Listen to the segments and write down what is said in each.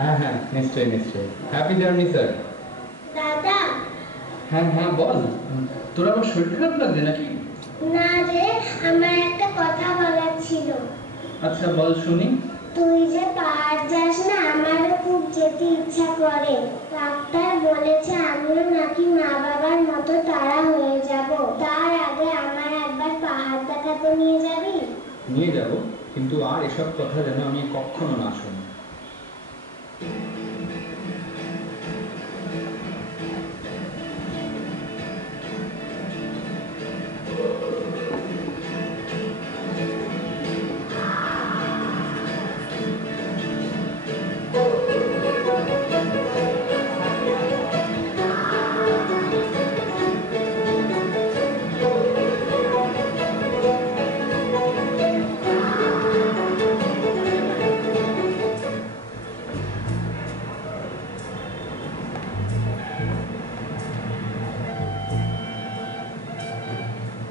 হ্যাঁ হ্যাঁ, নিশ্চয়ই নিশ্চয়ই। Happy journey sir. দাদা। হ্যাঁ হ্যাঁ বল। তোর আবার শরীর খারাপ লাগছে নাকি? না রে, আমার একটা কথা বলার ছিল। আচ্ছা বল শুনি। তুই যে পাহাড় যাস না, আমারও খুব যেতে ইচ্ছা করে। ডাক্তার বলেছে আমিও নাকি মা বাবার মতো তারা হয়ে যাব। তার আগে আমার একবার পাহাড় দেখাতে নিয়ে যাবি? নিয়ে যাব, কিন্তু আর এসব কথা যেন আমি কখনো না শুনি।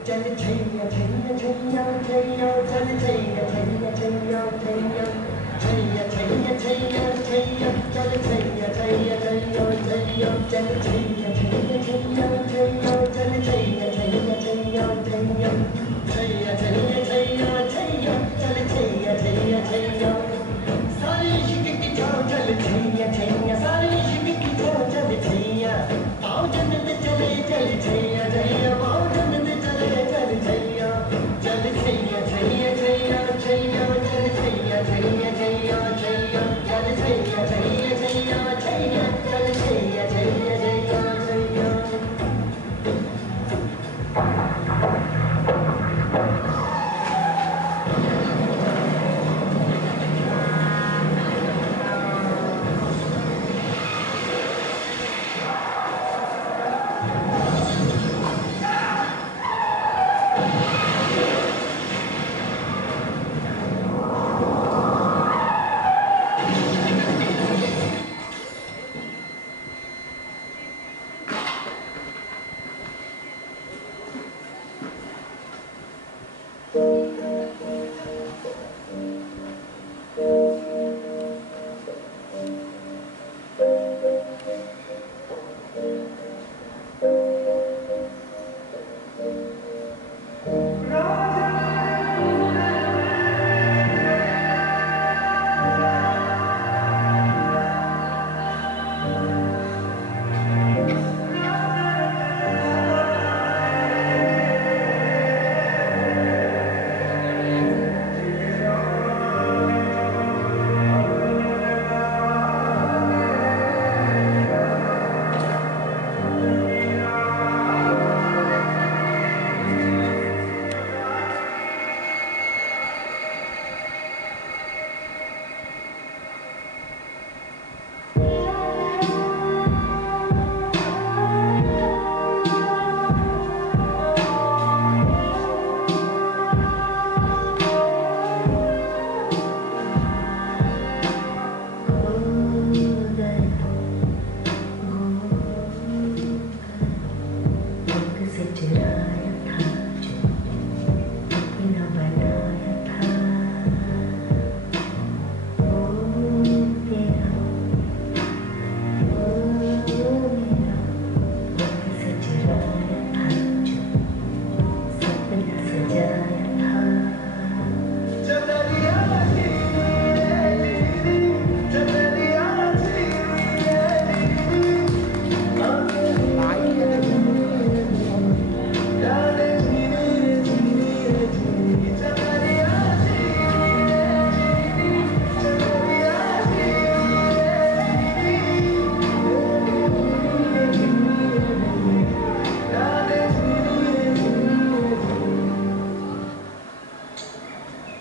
चल छैया छैया छैया छैया चल छैया छैया छैया छैया छैया छैया छैया छैया चल छैया छैया छैया छैया चल छैया छैया छैया छैया चल छैया छैया छैया छैया छैया छैया छैया छैया चल छैया छैया छैया सारे इश्क की छाव चल छैया छैया सारे इश्क की छाव चल छैया आओ जन्नत चले चल छैया छैया आओ जन्नत चले चल छैया चल छैया छैया छैया छैया चल छैया छैया छैया छैया चल छैया छैया छैया छैया चल छैया छैया छैया छैया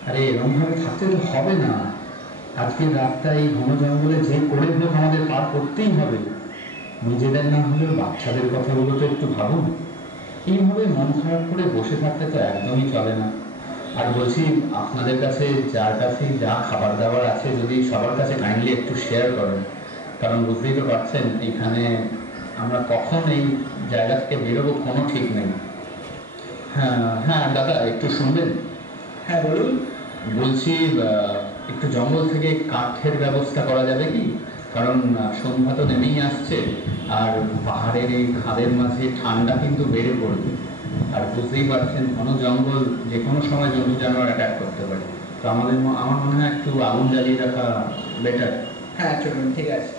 আরে এরকম ভাবে থাকতে তো হবে না। আজকের রাতটা এই ঘন জঙ্গলে যে করে হোক আমাদের পার করতেই হবে। নিজেদের না হলেও বাচ্চাদের কথাগুলো তো একটু ভাবুন। এইভাবে মন খারাপ করে বসে থাকতে তো একদমই চলে না। আর বলছি, আপনাদের কাছে যার কাছেই যা খাবার দাবার আছে যদি সবার কাছে কাইন্ডলি একটু শেয়ার করেন, কারণ বুঝতেই তো পারছেন এখানে আমরা কখন এই জায়গা থেকে বেরোবো কোনো ঠিক নেই। হ্যাঁ হ্যাঁ দাদা, একটু শুনবেন? হ্যাঁ বলুন। বলছি একটু জঙ্গল থেকে কাঠের ব্যবস্থা করা যাবে কি? কারণ সন্ধ্যা তো নেমেই আসছে, আর পাহাড়ের এই খাদের মাঝে ঠান্ডা কিন্তু বেড়ে পড়বে। আর বুঝতেই পারছেন ঘন জঙ্গল, যে কোনো সময় জন্তু জানোয়ার অ্যাটাক করতে পারে। তো আমার মনে হয় একটু আগুন জ্বালিয়ে রাখা বেটার। হ্যাঁ চলুন, ঠিক আছে।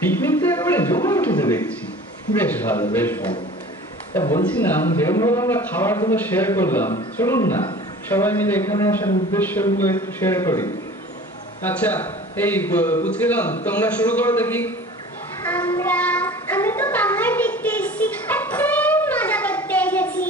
পিকনিক তো একেবারে জমে উঠেছে দেখছি। বেশ ভালো, বেশ ভালো। তা বলছিলাম, যেরকম আমরা খাবারগুলো শেয়ার করলাম, চলুন না সবাই মিলে এখানে আসার উদ্দেশ্যগুলো একটু শেয়ার করি। আচ্ছা, এই পুচকেজন, তোমরা শুরু করো দেখি। আমি তো পাহাড় দেখতে এসেছি আর খুব মজা করতে এসেছি।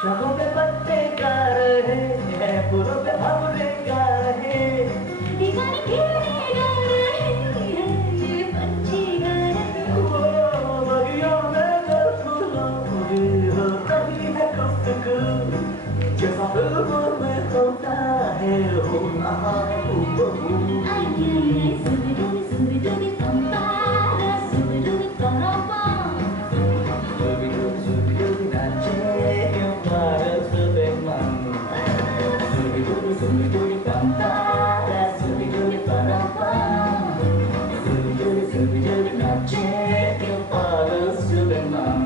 शबों पे पत्ते गा रहे हैं, फूलों पे भंवरे गा रहे हैं, दीवाने खिलने गा रहे हैं, ये पंछी गा रहे हैं। वो बगियों में जो फूलों की हो रही है गुफ्तगू, जैसा फिल्मों में होता है होना हूबहू। आइए सुबह पंपारा, सुबह पंपा। Zubi-dubi nache yung para sa bengman. Zubi-dubi pampara, zubi-dubi parapa. Zubi-dubi nache yung para sa bengman.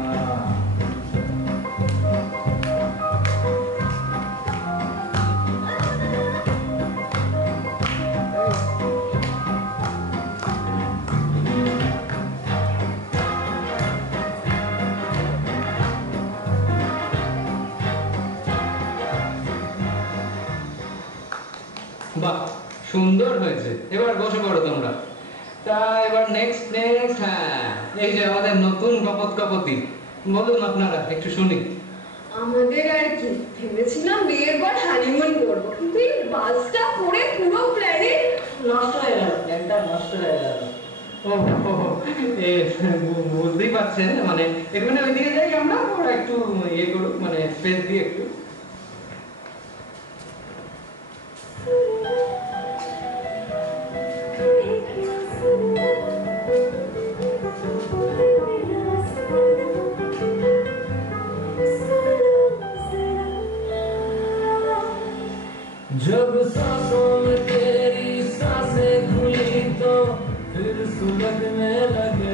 বাহ, সুন্দর হয়েছে। এবার বসে পড়ো তোমরা। তা এবার নেক্সট। হ্যাঁ, এই যে আমাদের নতুন কপতি, বলুন আপনারা, একটু শুনি। আমাদের আর কি, ভেবেছিলাম বিয়ের পর হানিমুন করবো, কিন্তু এই বাসটা করে পুরো প্ল্যানে নষ্ট হয়ে গেল, প্ল্যানটা নষ্ট হয়ে গেল। বুঝতেই পারছেন, মানে এখানে ওইদিকে যাই আমরা, ওরা একটু ইয়ে করুক, মানে স্পেস দিয়ে একটু। जब सांसों में तेरी सांसें खुली तो फिर सूरज में लगे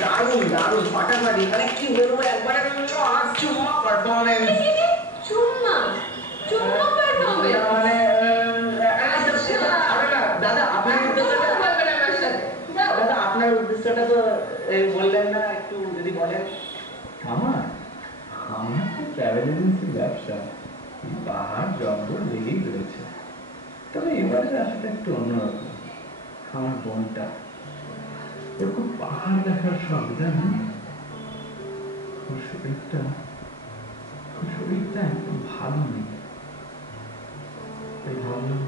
দারুণ দারুণ ফাটাফাটি মানে কি বলবো একবারে চুম্মা পারফরমেন্স চুম্মা চুম্মা পারফরমেন্স মানে দাদা আপনার উদ্দেশ্যটা আমার সাথে দাদা আপনার উদ্দেশ্যটা তো বললেন না একটু যদি বলেন আমার আমার তো ট্রাভেল এজেন্সির ব্যবসা পাহাড় জঙ্গল লেগেই রয়েছে তবে এবারে আসলে একটু অন্যরকম আমার বোনটা ওর খুব পাহাড় দেখার শখ জানেন ওর শরীরটা একদম ভালো নেই তাই ভাবলাম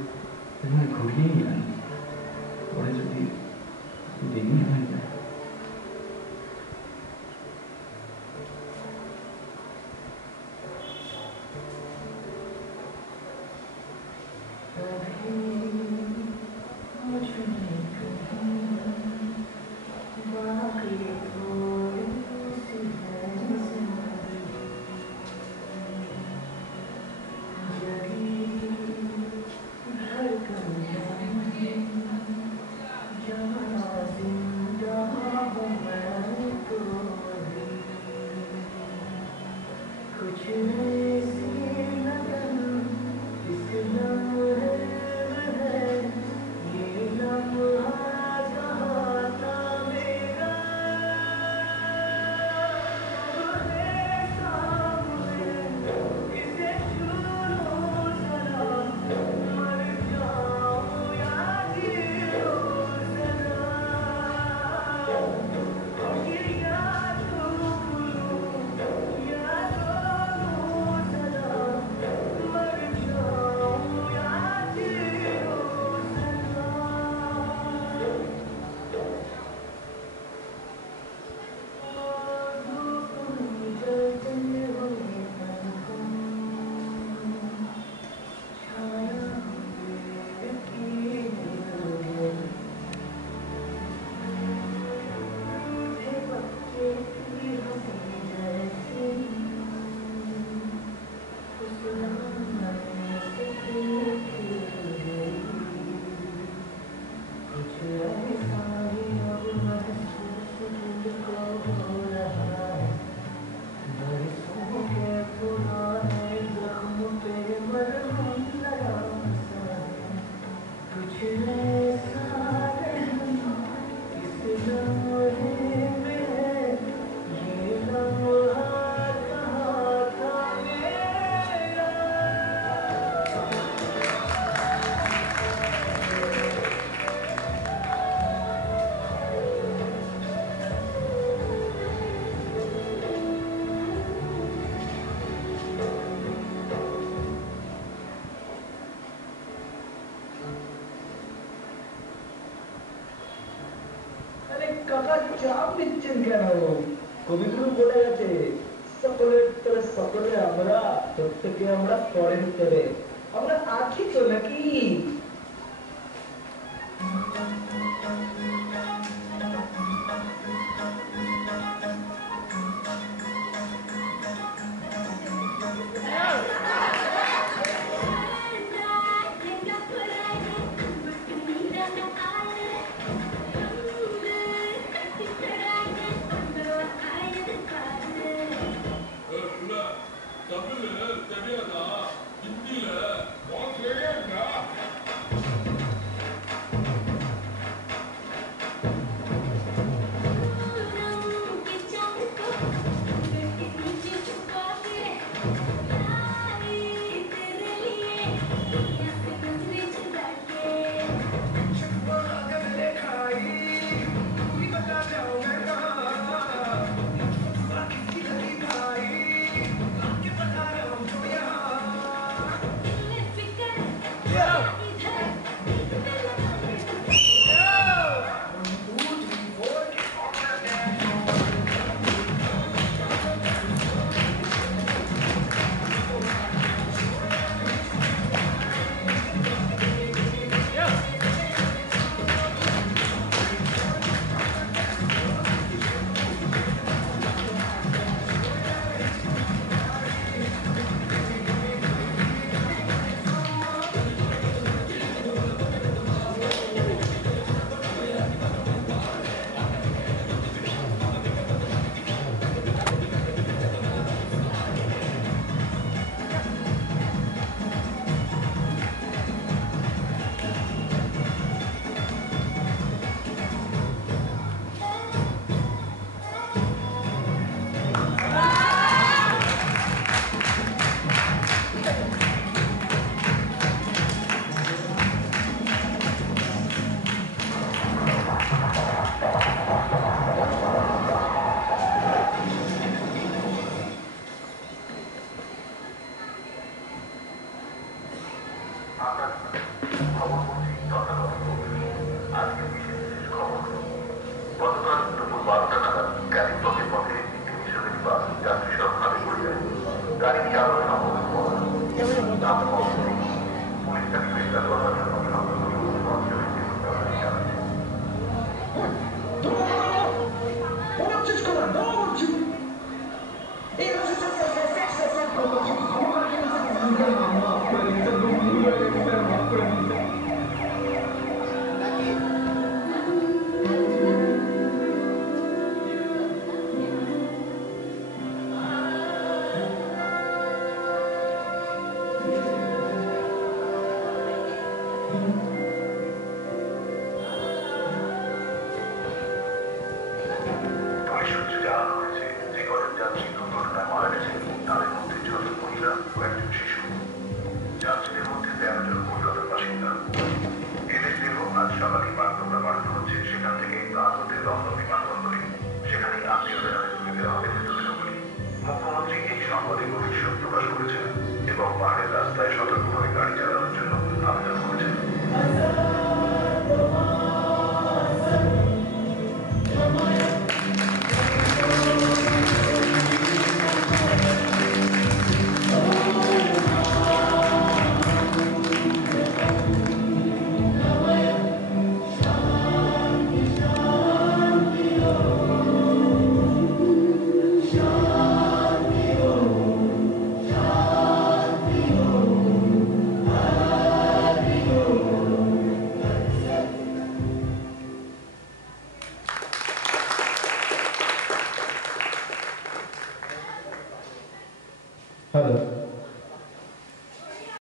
এখানে ঘুরিয়েই আনি পরে যদি দেরি হয়ে যায় কাকা চাপ দিচ্ছেন কেন কবিগুরু বলে গেছে সকলের তরে সকলে আমরা প্রত্যেকে আমরা পরের তরে আমরা আছি তো নাকি আজকে বিশেষ খবর। গতকাল দুপুর 12টা নাগাদ গ্যালিপথের পথে একটি মিশনারি বাস যাত্রী সহ খাদে পড়ে যায়। গাড়িটি আরো সম্ভবত পুলিশ তাকে গ্রেফতার করার জন্য সংবাদ জানাচ্ছে। পুলিশ সূত্রে জানানো হয়েছে যে কজন যাত্রী দুর্ঘটনায় মারা গেছে তাদের মধ্যে 6 জন মহিলা ও একজন শিশু। যাত্রীদের মধ্যে 13 জন কলকাতার বাসিন্দা। এদের দেহ আজ সকালে বাগডোগরা পাঠানো হচ্ছে, সেখান থেকে রাত হতে দমদম বিমানবন্দরে। সেখানে আত্মীয়দের হাতে তুলে দেওয়া হবে মৃতদেহগুলি। মুখ্যমন্ত্রী এই সংবাদে গভীর শোক প্রকাশ করেছেন এবং পাহাড়ের রাস্তায় সতর্কভাবে গাড়ি চালানোর জন্য আবেদন করেছেন। হ্যালো।